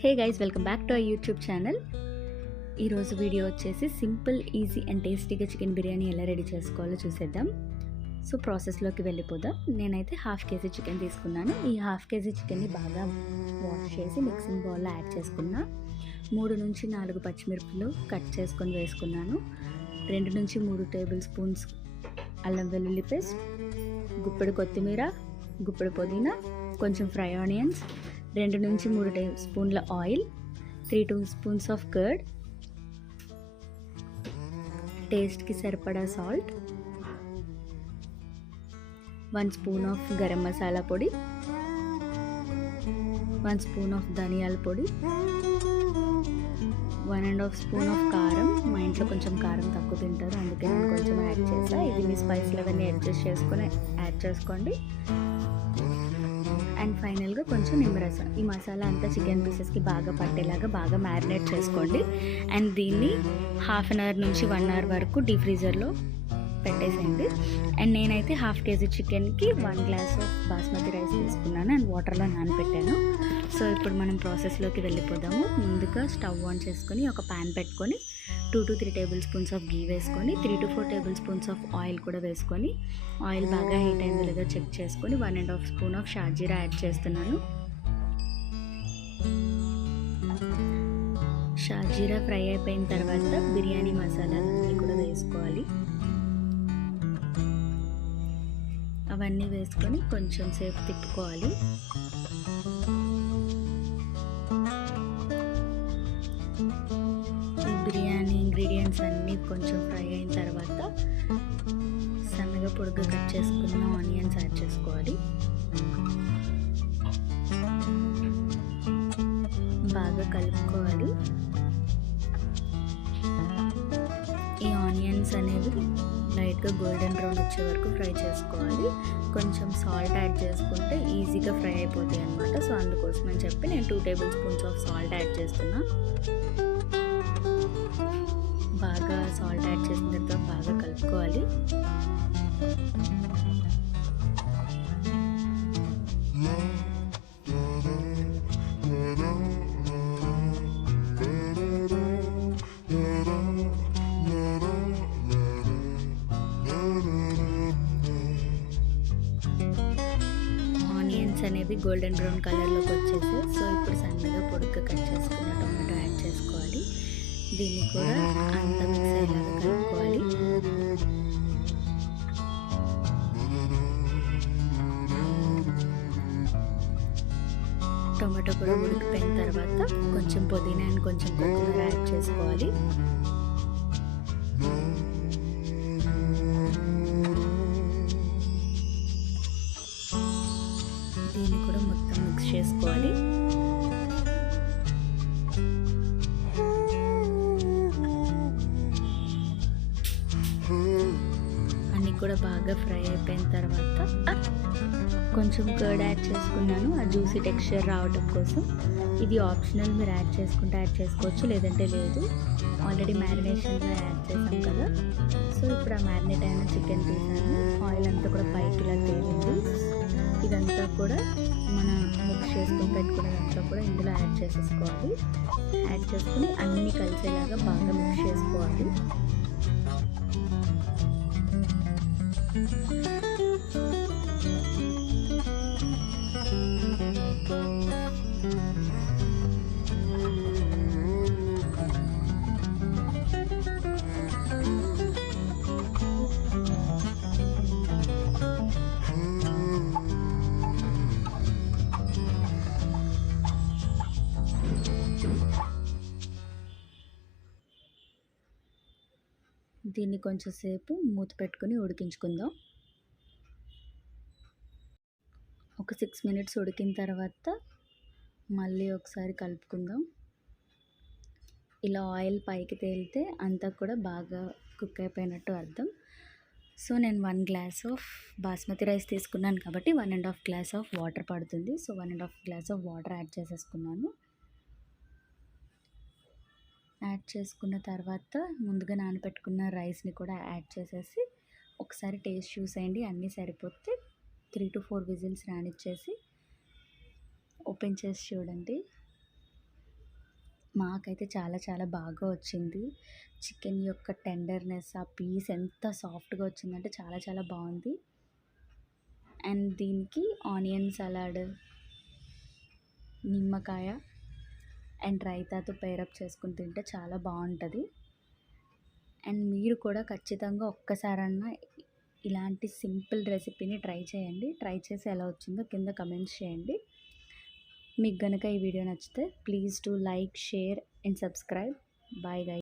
Hey guys, welcome back to our YouTube channel. ఈరోజు video వచ్చేసి simple, easy and టేస్టీగా chicken biryani ఎలా ready చేసుకోవాలో చూసేద్దాం. సో ప్రాసెస్లోకి వెళ్ళిపోదాం. నేనైతే హాఫ్ కేజీ చికెన్ తీసుకున్నాను. ఈ హాఫ్ కేజీ చికెన్ని బాగా వాష్ చేసి మిక్సింగ్ బౌల్లో యాడ్ చేసుకున్నా. 3 నుంచి 4 పచ్చిమిరపలు కట్ చేసుకొని వేసుకున్నాను. 2 నుంచి 3 టేబుల్ స్పూన్స్ అల్లం వెల్లుల్లి పేస్ట్, గుప్పెడు కొత్తిమీర, గుప్పెడు పుదీనా, కొంచెం ఫ్రై ఆనియన్స్, 2 నుంచి 3 టేబుల్ స్పూన్ల oil, 3 table spoons of curd, టేస్ట్కి సరిపడా salt, 1 spoon of garam masala పొడి, 1 స్పూన్ ఆఫ్ ధనియాల పొడి, 1.5 స్పూన్ ఆఫ్ కారం. మా ఇంట్లో కొంచెం కారం తక్కువ తింటారు, అందుకే నేను కొంచెం యాడ్ చేసా. ఇది మీ స్పైస్ లెవెల్ని అడ్జస్ట్ చేసుకొని యాడ్ చేసుకోండి. అండ్ ఫైనల్గా కొంచెం నిమ్మరసం. ఈ మసాలా అంతా చికెన్ పీసెస్కి బాగా పట్టేలాగా బాగా మ్యారినేట్ చేసుకోండి. అండ్ దీన్ని హాఫ్ అన్ అవర్ నుంచి 1 అవర్ వరకు డీప్ ఫ్రీజర్లో పెట్టేసేయండి. అండ్ నేనైతే హాఫ్ కేజీ చికెన్కి 1 గ్లాస్ ఆఫ్ బాస్మతి రైస్ తీసుకున్నాను అండ్ వాటర్లో నానబెట్టాను. సో ఇప్పుడు మనం ప్రాసెస్లోకి వెళ్ళిపోదాము. ముందుగా స్టవ్ ఆన్ చేసుకొని ఒక ప్యాన్ పెట్టుకొని 2 to 3 టేబుల్ స్పూన్స్ ఆఫ్ గీ వేసుకొని 3 to 4 table spoons of oil కూడా వేసుకొని ఆయిల్ బాగా హీట్ అయిందో లేదో చెక్ చేసుకొని 1.5 స్పూన్ ఆఫ్ షాజీరా యాడ్ చేస్తున్నాను. షాజీరా ఫ్రై అయిపోయిన తర్వాత బిర్యానీ మసాలాలన్నీ కూడా వేసుకోవాలి. అవన్నీ వేసుకొని కొంచెం సేపు తిప్పుకోవాలి. బిర్యానీ ఇంగ్రీడియంట్స్ అన్నీ కొంచెం ఫ్రై అయిన తర్వాత సన్నగా పొడుగ్గా కట్ చేసుకున్న ఆనియన్స్ యాడ్ చేసుకోవాలి. బాగా కలుపుకోవాలి. ఈ ఆనియన్స్ అనేవి లైట్గా గోల్డెన్ బ్రౌన్ వచ్చే వరకు ఫ్రై చేసుకోవాలి. కొంచెం సాల్ట్ యాడ్ చేసుకుంటే ఈజీగా ఫ్రై అయిపోతాయి అన్నమాట. సో అందుకోసం అని చెప్పి నేను 2 table spoons of salt add చేస్తున్నా. బాగా సాల్ట్ యాడ్ చేసిన తర్వాత బాగా కలుపుకోవాలి. ఆనియన్స్ అనేవి గోల్డెన్ బ్రౌన్ కలర్లోకి వచ్చేసి సో ఇప్పుడు సన్నగా పొడుగ్గా కట్ చేసుకున్న టొమాటో యాడ్ చేసుకోవాలి. దీన్ని కూడా అంతా మిక్స్ అయ్యేలాగా కలుపుకోవాలి. టొమాటో కూడా ఉడికిపోయిన తర్వాత కొంచెం పుదీనా అండ్ కొంచెం కొత్తిమీర యాడ్ చేసుకోవాలి. దీన్ని కూడా మొత్తం మిక్స్ చేసుకోవాలి. అన్నీ కూడా బాగా ఫ్రై అయిపోయిన తర్వాత కొంచెం కర్డ్ యాడ్ చేసుకున్నాను, ఆ జ్యూసీ టెక్స్చర్ రావడం కోసం. ఇది ఆప్షనల్, మీరు యాడ్ చేసుకుంటే యాడ్ చేసుకోవచ్చు, లేదంటే లేదు. ఆల్రెడీ మ్యారినేషన్లో యాడ్ చేసాం కదా. సో ఇప్పుడు ఆ మ్యారినేట్ అయిన చికెన్ తీసాను. ఆయిల్ అంతా కూడా పైకి ఇలా తేలింది. ఇదంతా కూడా మన మిక్స్ చేసుకొని పెట్టుకునేదంతా కూడా ఇందులో యాడ్ చేసేసుకోవాలి. యాడ్ చేసుకుని అన్నీ కలిసేలాగా బాగా మిక్స్ చేసుకోవాలి. దీన్ని కొంచెం సేపు మూత పెట్టుకొని ఉడికించుకుందాం. ఒక 6 మినిట్స్ ఉడికిన తర్వాత మళ్ళీ ఒకసారి కలుపుకుందాం. ఇలా ఆయిల్ పైకి తేలితే అంతా కూడా బాగా కుక్ అయిపోయినట్టు అర్థం. సో నేను 1 గ్లాస్ ఆఫ్ బాస్మతి రైస్ తీసుకున్నాను కాబట్టి 1.5 గ్లాస్ ఆఫ్ వాటర్ పడుతుంది. So 1.5 glass of water add చేసేసుకున్నాను. యాడ్ చేసుకున్న తర్వాత ముందుగా నానబెట్టుకున్న రైస్ని కూడా యాడ్ చేసేసి ఒకసారి టేస్ట్ చూసేయండి. అన్నీ సరిపోతే 3 to 4 విజిల్స్ రానిచ్చేసి ఓపెన్ చేసి చూడండి. మాకైతే చాలా చాలా బాగా వచ్చింది. చికెన్ యొక్క టెండర్‌నెస్, ఆ పీస్ ఎంత సాఫ్ట్‌గా వచ్చిందంటే చాలా చాలా బావుంది. అండ్ దీనికి ఆనియన్ సలాడ్, నిమ్మకాయ అండ్ రైతాతో పేరప్ చేసుకొని తింటే చాలా బావుంటది. అండ్ మీరు కూడా ఖచ్చితంగా ఒక్కసారన్నా ఇలాంటి సింపుల్ రెసిపీని ట్రై చేయండి. ట్రై చేసి ఎలా వచ్చిందో కింద కమెంట్స్ చేయండి. మీకు గనక ఈ వీడియో నచ్చితే please do like, share and subscribe. Bye guys.